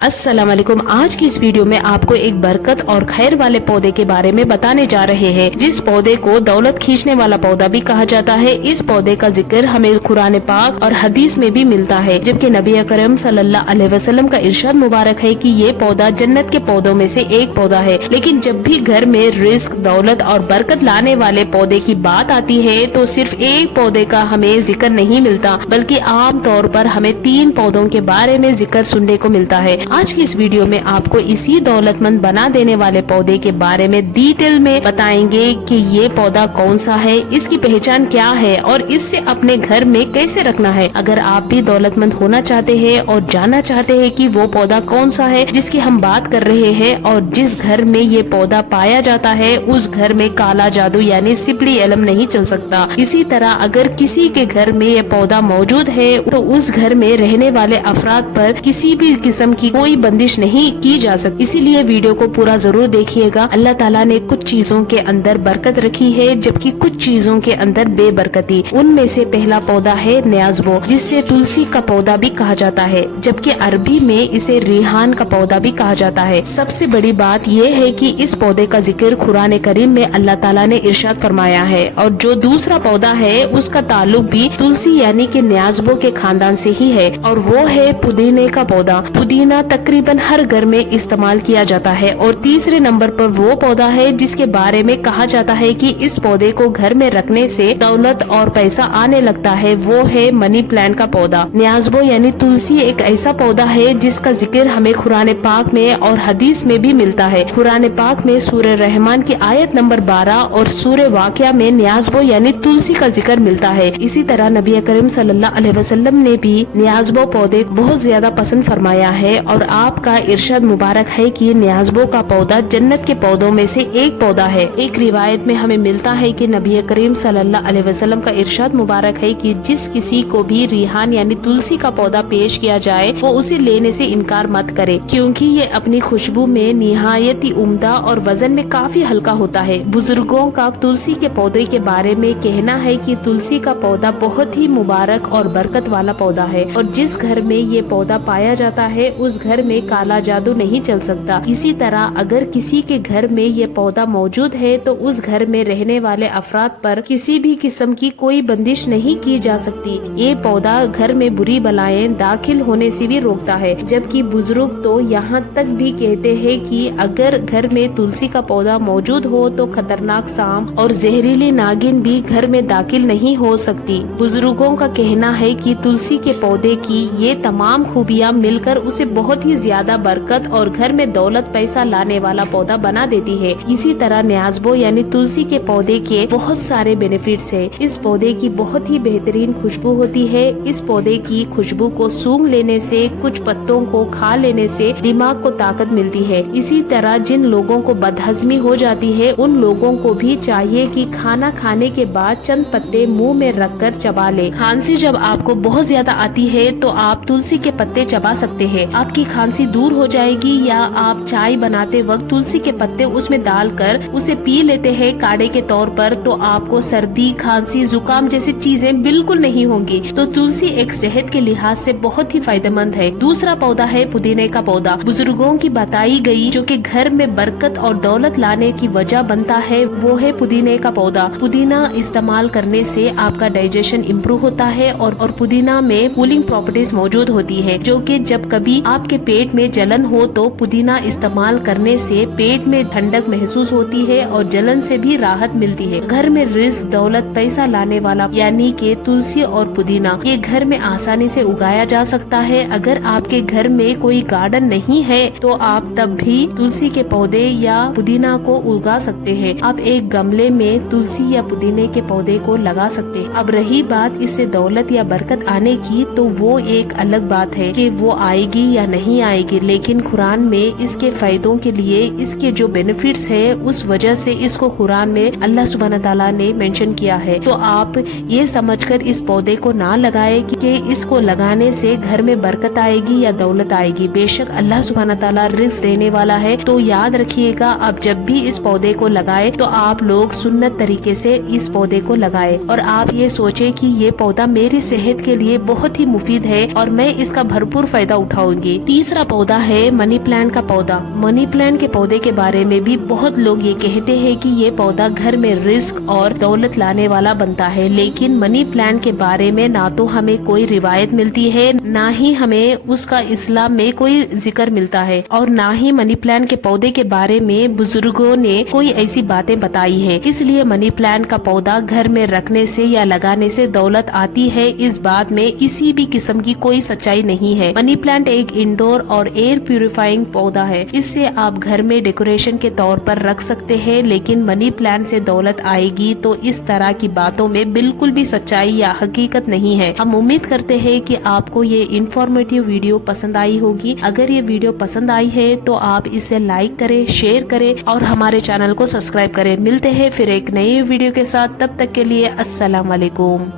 अस्सलाम वालेकुम। आज की इस वीडियो में आपको एक बरकत और खैर वाले पौधे के बारे में बताने जा रहे हैं, जिस पौधे को दौलत खींचने वाला पौधा भी कहा जाता है। इस पौधे का जिक्र हमें कुरान पाक और हदीस में भी मिलता है, जबकि नबी अकरम सल्लल्लाहु अलैहि वसल्लम का इरशाद मुबारक है कि ये पौधा जन्नत के पौधों में से एक पौधा है। लेकिन जब भी घर में रिस्क, दौलत और बरकत लाने वाले पौधे की बात आती है तो सिर्फ एक पौधे का हमें जिक्र नहीं मिलता, बल्कि आम तौर पर हमें 3 पौधों के बारे में जिक्र सुनने को मिलता है। आज की इस वीडियो में आपको इसी दौलतमंद बना देने वाले पौधे के बारे में डिटेल में बताएंगे कि ये पौधा कौन सा है, इसकी पहचान क्या है और इससे अपने घर में कैसे रखना है। अगर आप भी दौलतमंद होना चाहते हैं और जानना चाहते हैं कि वो पौधा कौन सा है जिसकी हम बात कर रहे हैं और जिस घर में ये पौधा पाया जाता है उस घर में काला जादू यानी सिपली इल्म नहीं चल सकता। इसी तरह अगर किसी के घर में ये पौधा मौजूद है तो उस घर में रहने वाले अफराद पर किसी भी किस्म की कोई बंदिश नहीं की जा सकती। इसीलिए वीडियो को पूरा जरूर देखिएगा। अल्लाह ताला ने कुछ चीजों के अंदर बरकत रखी है, जबकि कुछ चीजों के अंदर बेबरकती। उनमें से पहला पौधा है न्याज़बो, जिससे तुलसी का पौधा भी कहा जाता है, जबकि अरबी में इसे रिहान का पौधा भी कहा जाता है। सबसे बड़ी बात यह है कि इस पौधे का जिक्र कुरान करीम में अल्लाह ताला ने इरशाद फरमाया है। और जो दूसरा पौधा है उसका ताल्लुक भी तुलसी यानी कि न्याज़बो के खानदान से ही है, और वो है पुदीने का पौधा। पुदीना तकरीबन हर घर में इस्तेमाल किया जाता है। और तीसरे नंबर पर वो पौधा है जिसके बारे में कहा जाता है कि इस पौधे को घर में रखने से दौलत और पैसा आने लगता है, वो है मनी प्लांट का पौधा। न्याज़बो यानी तुलसी एक ऐसा पौधा है जिसका जिक्र हमें कुरान पाक में और हदीस में भी मिलता है। कुरान पाक में सूरह रहमान की आयत नंबर 12 और सूरह वाक़िया में न्याज़बो यानी तुलसी का जिक्र मिलता है। इसी तरह नबी अकरम सल्लल्लाहु अलैहि वसल्लम ने भी न्याज़बो पौधे बहुत ज्यादा पसंद फरमाया है, और आपका इरशाद मुबारक है कि न्याज़बो का पौधा जन्नत के पौधों में से एक पौधा है। एक रिवायत में हमें मिलता है कि नबी करीम सल्लल्लाहु अलैहि वसल्लम का इरशाद मुबारक है कि जिस किसी को भी रिहान यानी तुलसी का पौधा पेश किया जाए वो उसे लेने से इनकार मत करे, क्योंकि ये अपनी खुशबू में निहायत ही उम्दा और वजन में काफी हल्का होता है। बुजुर्गों का तुलसी के पौधे के बारे में कहना है कि तुलसी का पौधा बहुत ही मुबारक और बरकत वाला पौधा है, और जिस घर में ये पौधा पाया जाता है उस घर में काला जादू नहीं चल सकता। इसी तरह अगर किसी के घर में ये पौधा मौजूद है तो उस घर में रहने वाले अफराद पर किसी भी किस्म की कोई बंदिश नहीं की जा सकती। ये पौधा घर में बुरी बलाएं दाखिल होने से भी रोकता है, जबकि बुजुर्ग तो यहाँ तक भी कहते हैं कि अगर घर में तुलसी का पौधा मौजूद हो तो खतरनाक सांप और जहरीली नागिन भी घर में दाखिल नहीं हो सकती। बुजुर्गों का कहना है कि तुलसी के पौधे की ये तमाम खूबियाँ मिलकर उसे बहुत ही ज्यादा बरकत और घर में दौलत पैसा लाने वाला पौधा बना देती है। इसी तरह न्याज़बो यानी तुलसी के पौधे के बहुत सारे बेनिफिट्स है। इस पौधे की बहुत ही बेहतरीन खुशबू होती है। इस पौधे की खुशबू को सूंघ लेने से, कुछ पत्तों को खा लेने से दिमाग को ताकत मिलती है। इसी तरह जिन लोगों को बदहजमी हो जाती है उन लोगों को भी चाहिए कि खाना खाने के बाद चंद पत्ते मुंह में रखकर चबा ले। खांसी जब आपको बहुत ज्यादा आती है तो आप तुलसी के पत्ते चबा सकते हैं, आपकी खांसी दूर हो जाएगी। या आप चाय बनाते वक्त तुलसी के पत्ते उसमें डालकर उसे पी लेते हैं काढ़े के तौर पर, तो आपको सर्दी, खांसी, जुकाम जैसी चीजें बिल्कुल नहीं होंगी। तो तुलसी एक सेहत के लिहाज से बहुत ही फायदेमंद है। दूसरा पौधा है पुदीने का पौधा। बुजुर्गों की बताई गई जो कि घर में बरकत और दौलत लाने की वजह बनता है वो है पुदीने का पौधा। पुदीना इस्तेमाल करने से आपका डाइजेशन इम्प्रूव होता है, और पुदीना में कूलिंग प्रॉपर्टीज मौजूद होती है, जो कि जब कभी आपके पेट में जलन हो तो पुदीना इस्तेमाल करने से पेट में ठंडक महसूस होती है और जलन से भी राहत मिलती है। घर में रिस्क, दौलत, पैसा लाने वाला यानी कि तुलसी और पुदीना ये घर में आसानी से उगाया जा सकता है। अगर आपके घर में कोई गार्डन नहीं है तो आप तब भी तुलसी के पौधे या पुदीना को उगा सकते हैं। आप एक गमले में तुलसी या पुदीने के पौधे को लगा सकते हैं। अब रही बात इससे दौलत या बरकत आने की, तो वो एक अलग बात है कि वो आएगी या नहीं आएगी, लेकिन कुरान में इसके फायदों के लिए, इसके जो बेनिफिट्स है उस वजह से इसको कुरान में अल्लाह सुब्हानहू तआला ने मेंशन किया है। तो आप ये समझकर इस पौधे को ना लगाए कि इसको लगाने से घर में बरकत आएगी या दौलत आएगी। बेशक अल्लाह सुब्हानहू तआला रिज़्क देने वाला है। तो याद रखिएगा, अब जब भी इस पौधे को लगाए तो आप लोग सुन्नत तरीके से इस पौधे को लगाए, और आप ये सोचे कि ये पौधा मेरी सेहत के लिए बहुत ही मुफीद है और मैं इसका भरपूर फायदा उठाऊंगी। तीसरा पौधा है मनी प्लांट का पौधा। मनी प्लांट के पौधे के बारे में भी बहुत लोग ये कहते हैं कि ये पौधा घर में रिस्क और दौलत लाने वाला बनता है, लेकिन मनी प्लांट के बारे में ना तो हमें कोई रिवायत मिलती है, ना ही हमें उसका इस्लाम में कोई जिक्र मिलता है, और ना ही मनी प्लांट के पौधे के बारे में बुजुर्गों ने कोई ऐसी बातें बताई है। इसलिए मनी प्लांट का पौधा घर में रखने से या लगाने से दौलत आती है, इस बात में किसी भी किस्म की कोई सच्चाई नहीं है। मनी प्लांट एक इंडोर और एयर प्यूरिफाइंग पौधा है। इससे आप घर में डेकोरेशन के तौर पर रख सकते हैं, लेकिन मनी प्लांट से दौलत आएगी तो इस तरह की बातों में बिल्कुल भी सच्चाई या हकीकत नहीं है। हम उम्मीद करते हैं कि आपको ये इंफॉर्मेटिव वीडियो पसंद आई होगी। अगर ये वीडियो पसंद आई है तो आप इसे लाइक करें, शेयर करें और हमारे चैनल को सब्सक्राइब करें। मिलते हैं फिर एक नई वीडियो के साथ, तब तक के लिए अस्सलाम वालेकुम।